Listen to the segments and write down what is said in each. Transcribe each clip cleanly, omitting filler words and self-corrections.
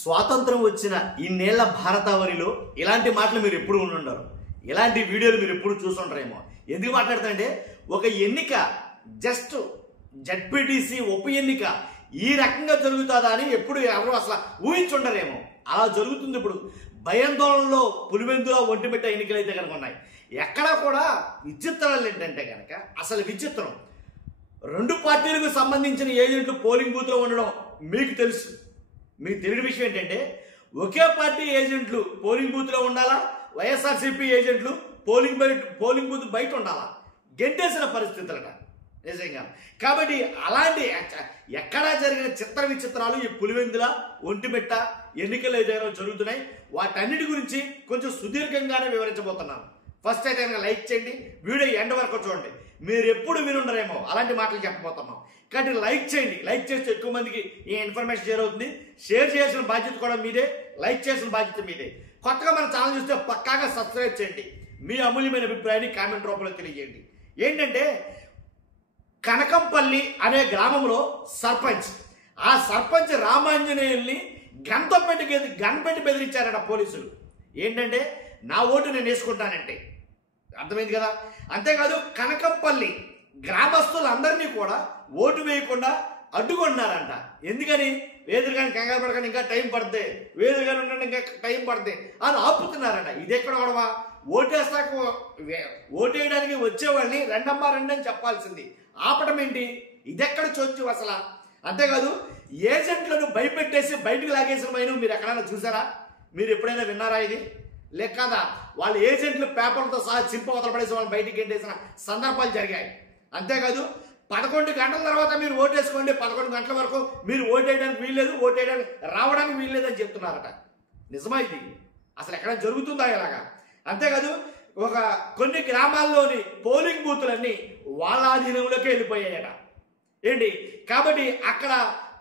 స్వాతంత్రం వచ్చిన ఇన్నేళ్ల భారతావరిలో ఇలాంటి మాటలు మీరు ఎప్పుడు ఉండుండరు, ఇలాంటి వీడియోలు మీరు ఎప్పుడు చూస్తుంటారేమో. ఎందుకు మాట్లాడతారంటే ఒక ఎన్నిక జస్ట్ జడ్పీటీసీ ఉప ఎన్నిక ఈ రకంగా జరుగుతుందా అని ఎప్పుడు ఎవరు అసలు ఊహించుండరేమో. అలా జరుగుతుంది. ఇప్పుడు భయాందోళనలో పులివెందులో ఒంటిమిట్ట ఎన్నికలు అయితే కనుక ఉన్నాయి. ఎక్కడా కూడా విచిత్రాలు ఏంటంటే కనుక అసలు విచిత్రం, రెండు పార్టీలకు సంబంధించిన ఏజెంట్లు పోలింగ్ బూత్లో ఉండడం మీకు తెలుసు. మీకు తెలియని విషయం ఏంటంటే ఒకే పార్టీ ఏజెంట్లు పోలింగ్ బూత్లో ఉండాలా, వైఎస్ఆర్సీపీ ఏజెంట్లు పోలింగ్ బూత్ బయట ఉండాలా, గెంటేసిన పరిస్థితులట నిజంగా. కాబట్టి అలాంటి ఎక్కడా జరిగిన చిత్ర విచిత్రాలు ఈ పులివెందుల ఒంటిమిట్ట ఎన్నికలు ఏదైనా జరుగుతున్నాయి. వాటన్నిటి గురించి కొంచెం సుదీర్ఘంగానే వివరించబోతున్నాను. ఫస్ట్ అయితే కనుక లైక్ చేయండి, వీడియో ఎండ్ వరకు చూడండి. మీరు ఎప్పుడు వినుండరేమో అలాంటి మాటలు చెప్పబోతున్నాం. కాబట్టి లైక్ చేయండి, లైక్ చేస్తే ఎక్కువ మందికి ఈ ఇన్ఫర్మేషన్ షేర్ అవుతుంది. షేర్ చేయాల్సిన బాధ్యత కూడా మీదే, లైక్ చేసిన బాధ్యత మీదే. కొత్తగా మన ఛానల్ చూస్తే పక్కాగా సబ్స్క్రైబ్ చేయండి. మీ అమూల్యమైన అభిప్రాయాన్ని కామెంట్ రూపంలో తెలియజేయండి. ఏంటంటే కనకంపల్లి అనే గ్రామంలో సర్పంచ్, ఆ సర్పంచ్ రామాంజనేయుల్ని గన్పెట్టి బెదిరించారట పోలీసులు. ఏంటంటే నా ఓటు నేను వేసుకుంటానంటే, అర్థమైంది కదా. అంతేకాదు కనకంపల్లి గ్రామస్తులందరినీ కూడా ఓటు వేయకుండా అడ్డుకుంటున్నారంట. ఎందుకని? వేదికగాని కంగారు పడకండి, ఇంకా టైం పడుతుంది, వేదికగాని ఉండండి, ఇంకా టైం పడుతుంది అని ఆపుతున్నారంట. ఇది ఎక్కడ గొడవ? ఓటేయడానికి వచ్చేవాళ్ళని రెండమ్మా రండి అని చెప్పాల్సింది ఆపటం ఏంటి? ఇదెక్కడ చోచ్చు అసలు? అంతేకాదు ఏజెంట్లను భయపెట్టేసి బయటకు లాగేసిన మైను మీరు ఎక్కడైనా చూసారా? మీరు ఎప్పుడైనా విన్నారా ఇది? లేక కదా వాళ్ళ ఏజెంట్లు పేపర్లతో సహా చింపవతల పడేసి వాళ్ళని బయటికి గెంటేసిన సందర్భాలు జరిగాయి. అంతేకాదు 11 గంటల తర్వాత మీరు ఓటేసుకోండి, 11 గంటల వరకు మీరు ఓటేయడానికి వీల్లేదు, ఓటేయడానికి రావడానికి వీల్లేదు అని చెప్తున్నారట. నిజమా ఇది? అసలు ఎక్కడ జరుగుతుందా ఇలాగా? అంతేకాదు కొన్ని గ్రామాల్లోని పోలింగ్ బూతులన్నీ వాళ్ళ ఆధీనంలోకి వెళ్ళిపోయాయట. ఏంటి? కాబట్టి అక్కడ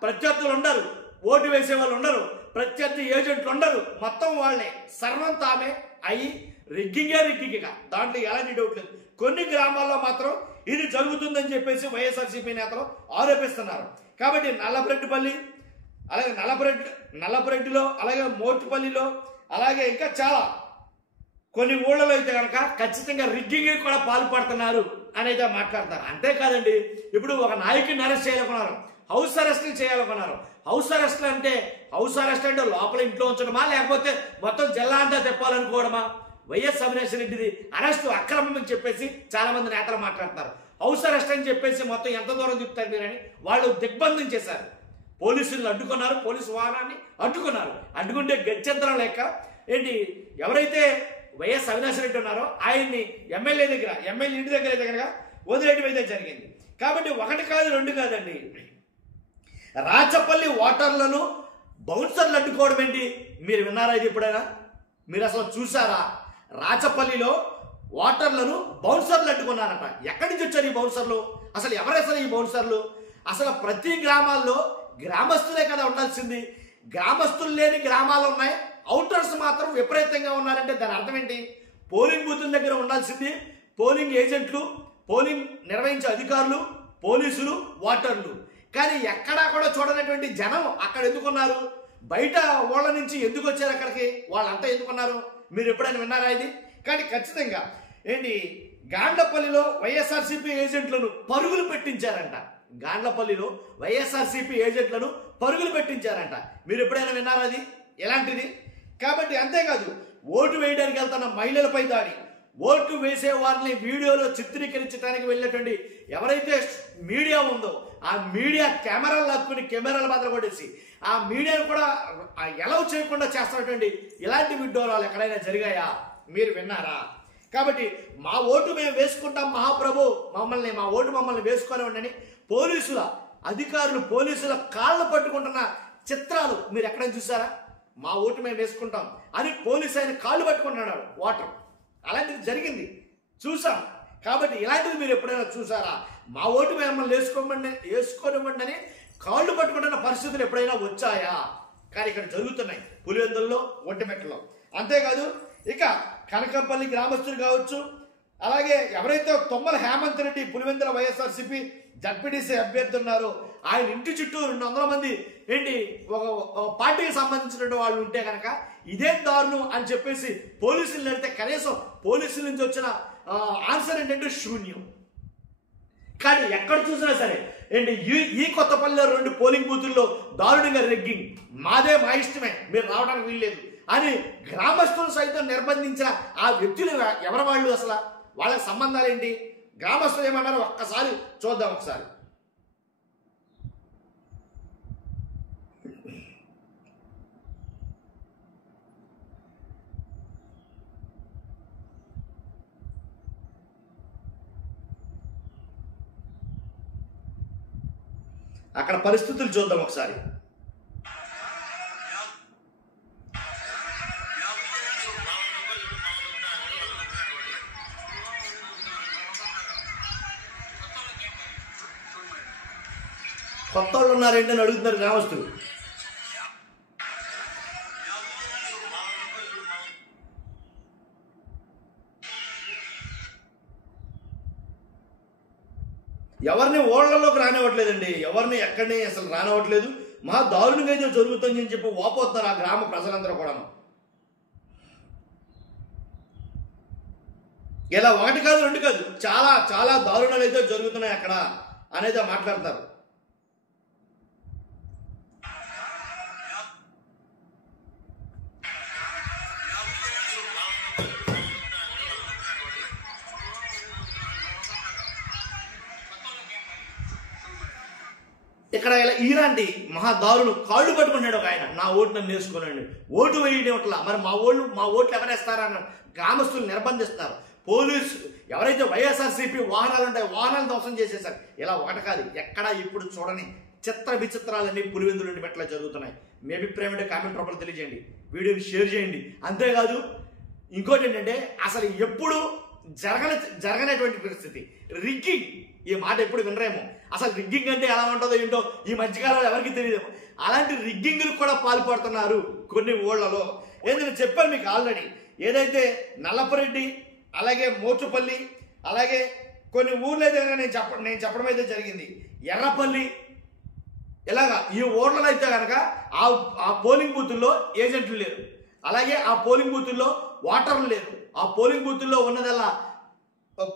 ప్రత్యర్థులు ఉండరు, ఓటు వేసే వాళ్ళు ఉండరు, ప్రత్యర్థి ఏజెంట్లు ఉండరు, మొత్తం వాళ్ళే సర్వం తామే అయ్యి రిగ్గింగ్గా, దాంట్లో ఎలాంటి డౌట్ లేదు. కొన్ని గ్రామాల్లో మాత్రం ఇది జరుగుతుందని చెప్పేసి వైఎస్ఆర్సీపీ నేతలు ఆరోపిస్తున్నారు. కాబట్టి నల్లబ్రెడ్డిపల్లి, అలాగే నల్లబ్రెడ్డిలో, అలాగే మోటుపల్లిలో, అలాగే ఇంకా చాలా కొన్ని ఊళ్ళలో అయితే కనుక ఖచ్చితంగా రిగ్గింగ్ కూడా పాల్పడుతున్నారు అనేది మాట్లాడతారు. అంతేకాదండి, ఇప్పుడు ఒక నాయకుడిని అరెస్ట్ చేయాలనుకున్నారు, హౌస్ అరెస్ట్లు చేయాలనుకున్నారు. హౌస్ అరెస్ట్ అంటే లోపల ఇంట్లో ఉంచడమా, లేకపోతే మొత్తం జిల్లా అంతా తెప్పాలనుకోవడమా? వైఎస్ అవినాష్ రెడ్డిది అరెస్టు అక్రమం అని చెప్పేసి చాలా మంది నేతలు మాట్లాడుతున్నారు. హౌస్ అరెస్ట్ అని చెప్పేసి మొత్తం ఎంత దూరం తిప్పుతారు మీరని వాళ్ళు దిగ్బంధం చేశారు. పోలీసులను అడ్డుకున్నారు, పోలీసు వాహనాన్ని అడ్డుకున్నారు. అడ్డుకుంటే గత్యంతరం లేక ఏంటి, ఎవరైతే వైఎస్ అవినాష్ రెడ్డి ఉన్నారో ఆయన్ని ఎమ్మెల్యే ఇంటి దగ్గర అయితే కనుక వదిలేయడం అయితే జరిగింది. కాబట్టి ఒకటి కాదు రెండు కాదండి, రాచపల్లి ఓటర్లను బౌన్సర్లు అడ్డుకోవడం ఏంటి? మీరు విన్నారా ఇది ఎప్పుడైనా? మీరు అసలు చూసారా? రాచపల్లిలో ఓటర్లను బౌన్సర్లు అడ్డుకున్నారట. ఎక్కడి నుంచి వచ్చారు ఈ బౌన్సర్లు? అసలు ఎవరసలు ఈ బౌన్సర్లు? అసలు ప్రతి గ్రామాల్లో గ్రామస్తులే కదా ఉండాల్సింది. గ్రామస్తులు లేని గ్రామాలు ఉన్నాయి, అవుటర్స్ మాత్రం విపరీతంగా ఉన్నారంటే దాని అర్థం ఏంటి? పోలింగ్ బూతుల దగ్గర ఉండాల్సింది పోలింగ్ ఏజెంట్లు, పోలింగ్ నిర్వహించే అధికారులు, పోలీసులు, ఓటర్లు. కానీ ఎక్కడా కూడా చూడనటువంటి జనం అక్కడ ఎందుకున్నారు? బయట ఊళ్ళ నుంచి ఎందుకు వచ్చారు అక్కడికి? వాళ్ళంతా ఎందుకున్నారు? మీరు ఎప్పుడైనా విన్నారా ఇది? కానీ ఖచ్చితంగా ఏంటి, గాండ్లపల్లిలో వైఎస్ఆర్సీపీ ఏజెంట్లను పరుగులు పెట్టించారంట. గాండ్లపల్లిలో వైఎస్ఆర్సీపీ ఏజెంట్లను పరుగులు పెట్టించారంట. మీరు ఎప్పుడైనా విన్నారా అది? ఎలాంటిది? కాబట్టి అంతేకాదు ఓటు వేయడానికి వెళ్తున్న మహిళలపై దాడి, ఓటు వేసే వారిని వీడియోలో చిత్రీకరించడానికి వెళ్ళేటువంటి ఎవరైతే మీడియా ఉందో ఆ మీడియా కెమెరాలు లాక్కుని కెమెరాలు బదులు కొట్టేసి ఆ మీడియాను కూడా ఎలౌ చేయకుండా చేస్తున్నటువంటి ఇలాంటి విడ్డూరాలు ఎక్కడైనా జరిగాయా? మీరు విన్నారా? కాబట్టి మా ఓటు మేము వేసుకుంటాం మహాప్రభు, మా ఓటు మమ్మల్ని వేసుకొని పోలీసుల అధికారులు పోలీసుల కాళ్ళు పట్టుకుంటున్న చిత్రాలు మీరు ఎక్కడైనా చూసారా? మా ఓటు మేము వేసుకుంటాం అని పోలీసు ఆయన కాళ్ళు పట్టుకుంటున్నాడు ఓటర్. అలాంటిది జరిగింది, చూసాం. కాబట్టి ఇలాంటిది మీరు ఎప్పుడైనా చూసారా? మా ఓటు మిమ్మల్ని వేసుకోనివ్వండి అని కాళ్ళు పట్టుకుంటున్న పరిస్థితులు ఎప్పుడైనా వచ్చాయా? కానీ ఇక్కడ జరుగుతున్నాయి పులివెందుల్లో, ఒంటిమిట్టలో. అంతేకాదు ఇక కనకంపల్లి గ్రామస్తులు కావచ్చు, అలాగే ఎవరైతే తుమ్మల హేమంత్ రెడ్డి పులివెందుల వైఎస్ఆర్సీపీ జడ్పీటీసీ అభ్యర్థి ఉన్నారు, ఆయన ఇంటి చుట్టూ 200 మంది ఏంటి ఒక పార్టీకి సంబంధించిన వాళ్ళు ఉంటే కనుక ఇదేం దారుణం అని చెప్పేసి పోలీసులు అడిగితే కనీసం పోలీసుల నుంచి వచ్చిన ఆన్సర్ ఏంటంటే శూన్యం. కానీ ఎక్కడ చూసినా సరే ఏంటి ఈ కొత్తపల్లిలో 2 పోలింగ్ బూతుల్లో దారుణంగా రెగ్గింగ్, మాదే మా ఇష్టమే మీరు రావడానికి వీల్లేదు అని గ్రామస్తులు సైతం నిర్బంధించిన ఆ వ్యక్తులు ఎవరి వాళ్ళు, అసలు వాళ్ళకి సంబంధాలు ఏంటి, గ్రామస్తులు ఏమన్నారో ఒక్కసారి చూద్దాం. ఒకసారి అక్కడ పరిస్థితులు చూద్దాం ఒకసారి. కొత్త వాళ్ళు ఉన్నారేంటి అని అడుగుతున్నారు గ్రామస్తులు. ఎవరిని ఓళ్లలోకి రానివ్వట్లేదండి, ఎవరిని ఎక్కడిని అసలు రానివ్వట్లేదు. మా దారుణంగా అయితే జరుగుతుంది అని చెప్పి వాపోతున్నారు ఆ గ్రామ ప్రజలందరూ కూడా. ఇలా 1 కాదు 2 కాదు, చాలా చాలా దారుణాలు అయితే జరుగుతున్నాయి అక్కడ అనేది మాట్లాడతారు. ఇక్కడ ఇలా ఈరాంటి మహాదారులు కాళ్ళు పట్టుకున్నాడు ఒక ఆయన, నా ఓటు నన్ను నేర్చుకోనండి, ఓటు వేయడం అట్లా, మరి మా ఓట్లు ఎవరేస్తారన్న గ్రామస్తులు నిర్బంధిస్తారు. పోలీసు ఎవరైతే వైఎస్ఆర్సీపీ వాహనాలు ఉంటాయో వాహనాలు ధ్వంసం చేసేసారు. ఇలా 1 కాదు, ఎక్కడ ఇప్పుడు చూడని చిత్ర విచిత్రాలన్నీ పులివెందులు నుండి మెట్లా జరుగుతున్నాయి. మీ అభిప్రాయం అంటే కామెంట్ రూపంలో తెలియజేయండి, వీడియోని షేర్ చేయండి. అంతేకాదు ఇంకోటి ఏంటంటే అసలు ఎప్పుడు జరగనటువంటి పరిస్థితి రిగ్గింగ్, ఈ మాట ఎప్పుడు వినరేమో. అసలు రిగ్గింగ్ అంటే ఎలా ఉంటుందో ఏంటో ఈ మధ్యకాలంలో ఎవరికి తెలియదేమో. అలాంటి రిగ్గింగ్లు కూడా పాల్పడుతున్నారు కొన్ని ఊళ్ళలో. నేను చెప్పాను మీకు ఆల్రెడీ, ఏదైతే నల్లపరెడ్డి అలాగే మోచుపల్లి అలాగే కొన్ని ఊర్లు అయితే నేను చెప్పడం అయితే జరిగింది, ఎర్రపల్లి ఇలాగా ఈ ఊర్లలో అయితే కనుక ఆ పోలింగ్ బూతుల్లో ఏజెంట్లు లేరు, అలాగే ఆ పోలింగ్ బూతుల్లో వాటర్లు లేరు. ఆ పోలింగ్ బూతుల్లో ఉన్నదల్లా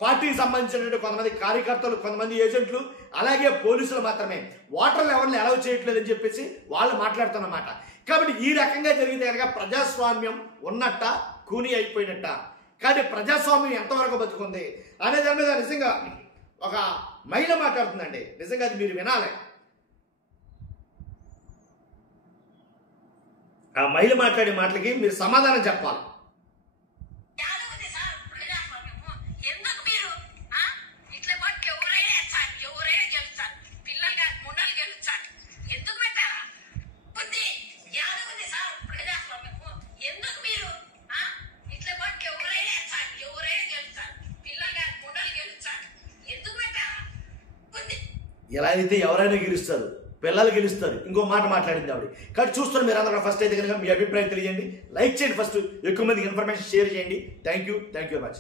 పార్టీకి సంబంధించినటువంటి కొంతమంది కార్యకర్తలు, కొంతమంది ఏజెంట్లు, అలాగే పోలీసులు మాత్రమే. వాటర్లు ఎవరిని అలౌ చేయట్లేదని చెప్పేసి వాళ్ళు మాట్లాడుతున్నమాట. కాబట్టి ఈ రకంగా జరిగితే కనుక ప్రజాస్వామ్యం ఉన్నట్ట కూని అయిపోయినట్ట. కానీ ప్రజాస్వామ్యం ఎంతవరకు బతుకుంది అనే దాని మీద నిజంగా ఒక మహిళ మాట్లాడుతుందండి. నిజంగా అది మీరు వినాలి. ఆ మహిళ మాట్లాడే మాటలకి మీరు సమాధానం చెప్పాలి. ఎలా అయితే ఎవరైనా గెలుస్తారు, పిల్లలు గెలుస్తారు. ఇంకో మాట మాట్లాడింది ఆవిడ. కానీ చూస్తున్నారు మీరు అందరూ. ఫస్ట్ అయితే కనుక మీ అభిప్రాయం తెలియజేయండి, లైక్ చేయండి, ఫస్ట్ ఎక్కువ మందికి ఇన్ఫర్మేషన్ షేర్ చేయండి. Thank you very much.